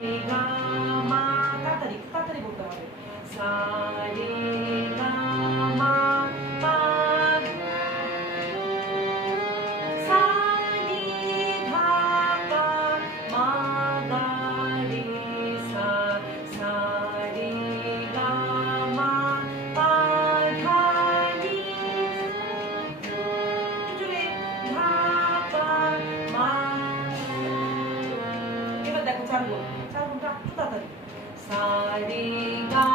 রে গা মা, তাড়াতাড়ি তাড়াতাড়ি বলতে হবে। সা রে গা মা পা, সা নি ধা পা, মা গা রে সা, সা রে গা মা পা ধা নি, একটু জোরে, ধা পা মা। এবার দেখো ৪ গুণ। ৪ গুণটা একটু তাড়াতাড়ি। সা রে গা